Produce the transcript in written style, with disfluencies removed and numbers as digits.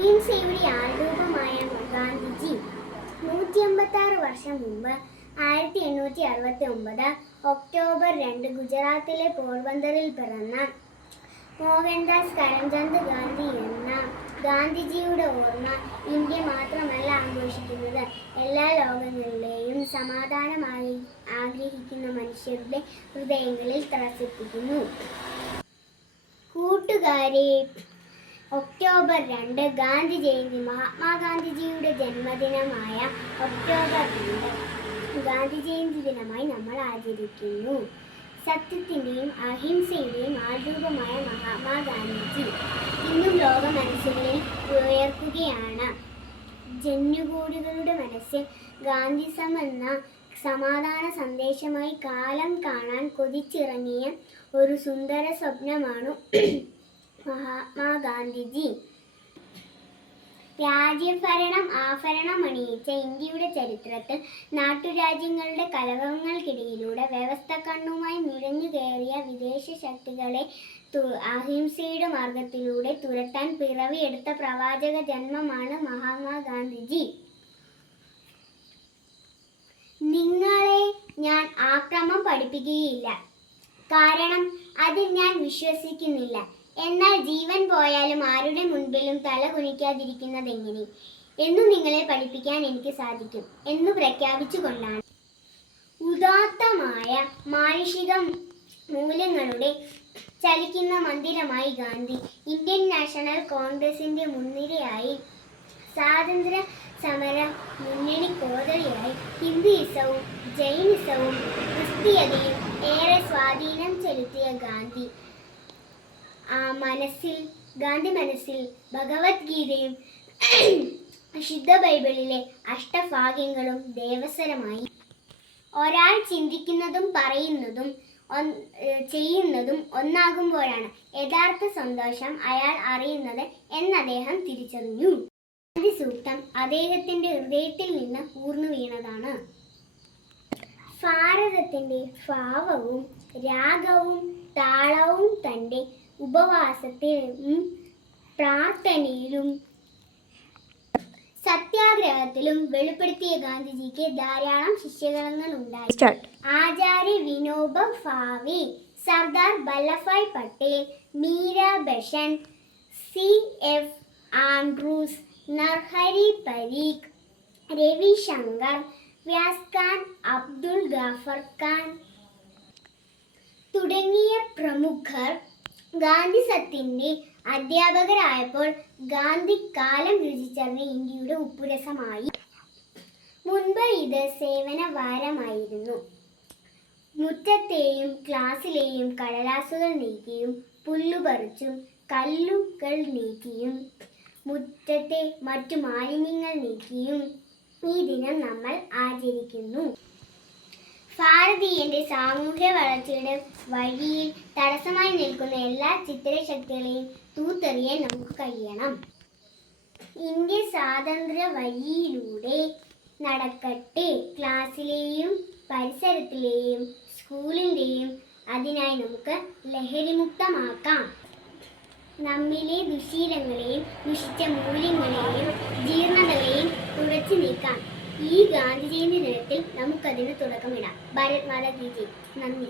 അഹിംസയുടെ ആൾരൂപമായ ഗാന്ധിജി 156 വർഷം മുമ്പ് 1869 ഒക്ടോബർ 2 ഗുജറാത്തിലെ പോർബന്തറിൽ പിറന്ന മോഹൻദാസ് കരംചന്ദ് ഗാന്ധി എന്ന ഗാന്ധിജിയുടെ ഓർമ്മ ഇന്ത്യ മാത്രമല്ല ആഘോഷിക്കുന്നത്, എല്ലാ ലോകങ്ങളിലെയും സമാധാനമായി ആഗ്രഹിക്കുന്ന മനുഷ്യരുടെ ഹൃദയങ്ങളിൽ ത്രസിപ്പിക്കുന്നു. കൂട്ടുകാരെ, ഒക്ടോബർ 2 ഗാന്ധി ജയന്തി. മഹാത്മാഗാന്ധിജിയുടെ ജന്മദിനമായ ഒക്ടോബർ 2 ഗാന്ധി ജയന്തി ദിനമായി നമ്മൾ ആചരിക്കുന്നു. സത്യത്തിൻ്റെയും അഹിംസയുടെയും ആൾരൂപമായ മഹാത്മാഗാന്ധിജി ഇന്നും ലോക മനസ്സുകളിൽ ഉയർത്തുകയാണ്. ജനകോടികളുടെ മനസ്സിൽ ഗാന്ധിസം എന്ന സമാധാന സന്ദേശമായി കാലം കാണാൻ കൊതിച്ചിറങ്ങിയ ഒരു സുന്ദര സ്വപ്നമാണ് മഹാത്മാഗാന്ധിജി. രാജ്യഭരണം ആഭരണമണിയിച്ച ഇന്ത്യയുടെ ചരിത്രത്തിൽ നാട്ടുരാജ്യങ്ങളുടെ കലഹങ്ങൾക്കിടയിലൂടെ വ്യവസ്ഥ കണ്ണുമായി നുഴഞ്ഞു കയറിയ വിദേശ ശക്തികളെ അഹിംസയുടെ മാർഗത്തിലൂടെ തുരത്താൻ പിറവിയെടുത്ത പ്രവാചക ജന്മമാണ് മഹാത്മാഗാന്ധിജി. നിങ്ങളെ ഞാൻ ആക്രമം പഠിപ്പിക്കുകയില്ല, കാരണം അതിൽ ഞാൻ വിശ്വസിക്കുന്നില്ല. എന്നാൽ ജീവൻ പോയാലും ആരുടെ മുൻപിലും തല കുനിക്കാതിരിക്കുന്നതെങ്ങനെ എന്നു നിങ്ങളെ പഠിപ്പിക്കാൻ എനിക്ക് സാധിക്കും എന്നു പ്രഖ്യാപിച്ചുകൊണ്ടാണ് ഉദാത്തമായ മാനുഷിക മൂല്യങ്ങളുടെ ചലിക്കുന്ന മന്ദിരമായി ഗാന്ധി ഇന്ത്യൻ നാഷണൽ കോൺഗ്രസിന്റെ മുൻനിരയായി, സ്വാതന്ത്ര്യ സമര മുന്നണി കോതളിയായി ഹിന്ദുയിസവും ജൈനിസവും ക്രിസ്തീയതയും ഏറെ സ്വാധീനം ചെലുത്തിയ ഗാന്ധി മനസ്സിൽ ഭഗവത്ഗീതയും ശുദ്ധ ബൈബിളിലെ അഷ്ടഭാഗ്യങ്ങളും ദേവസ്വരമായി. ഒരാൾ ചിന്തിക്കുന്നതും പറയുന്നതും ചെയ്യുന്നതും ഒന്നാകുമ്പോഴാണ് യഥാർത്ഥ സന്തോഷം അയാൾ അറിയുന്നത് എന്നദ്ദേഹം തിരിച്ചറിഞ്ഞു. ഗാന്ധി സൂക്തം അദ്ദേഹത്തിന്റെ ഹൃദയത്തിൽ നിന്ന് ഊർന്നു വീണതാണ്. ഭാരതത്തിന്റെ ഭാവവും രാഗവും താളവും തന്റെ ഉപവാസത്തിലും പ്രാർത്ഥനയിലും സത്യാഗ്രഹത്തിലും വെളിപ്പെടുത്തിയ ഗാന്ധിജിക്ക് ധാരാളം ശിഷ്യഗണങ്ങൾ ഉണ്ടായി. Acharya Vinoba Bhave, Sardar Vallabhbhai Patel, Meera Besant, CF Andrews, Narhari Parikh, Ravishankar, Vyas Khan, Abdul Ghaffar Khan തുടങ്ങിയ പ്രമുഖർ ഗാന്ധിസത്തിന്റെ അധ്യാപകരായപ്പോൾ ഗാന്ധി കാലം രുചിച്ചറിഞ്ഞ ഇന്ത്യയുടെ ഉപ്പുരസമായി. മുൻപ് ഇത് സേവന വാരമായിരുന്നു. മുറ്റത്തെയും ക്ലാസ്സിലെയും കടലാസുകൾ നീക്കിയും പുല്ലുപറിച്ചും കല്ലുകൾ നീക്കിയും മുറ്റത്തെ മറ്റു മാലിന്യങ്ങൾ നീക്കിയും ഈ ദിനം നമ്മൾ ആചരിക്കുന്നു. ഭാരതീയന്റെ സാമൂഹ്യ വളർച്ചയുടെ വഴിയിൽ തടസ്സമായി നിൽക്കുന്ന എല്ലാ ചിത്രശക്തികളെയും തൂത്തെറിയാൻ നമുക്ക് കഴിയണം. ഇന്ത്യ സ്വാതന്ത്ര്യ വഴിയിലൂടെ നടക്കട്ടെ. ക്ലാസ്സിലെയും പരിസരത്തിലെയും സ്കൂളിൻ്റെയും അതിനായി നമുക്ക് ലഹരിമുക്തമാക്കാം. നമ്മിലെ ദുശീലങ്ങളെയും ദുഷിച്ച മൂല്യങ്ങളെയും ജീർണതകളെയും തുടച്ചു നീക്കാം. ഈ ഗാന്ധി ജയന്തി ദിനത്തിൽ നമുക്കതിന് തുടക്കമിടാം. ഭാരത് മാതാ കി ജയ്. നന്ദി.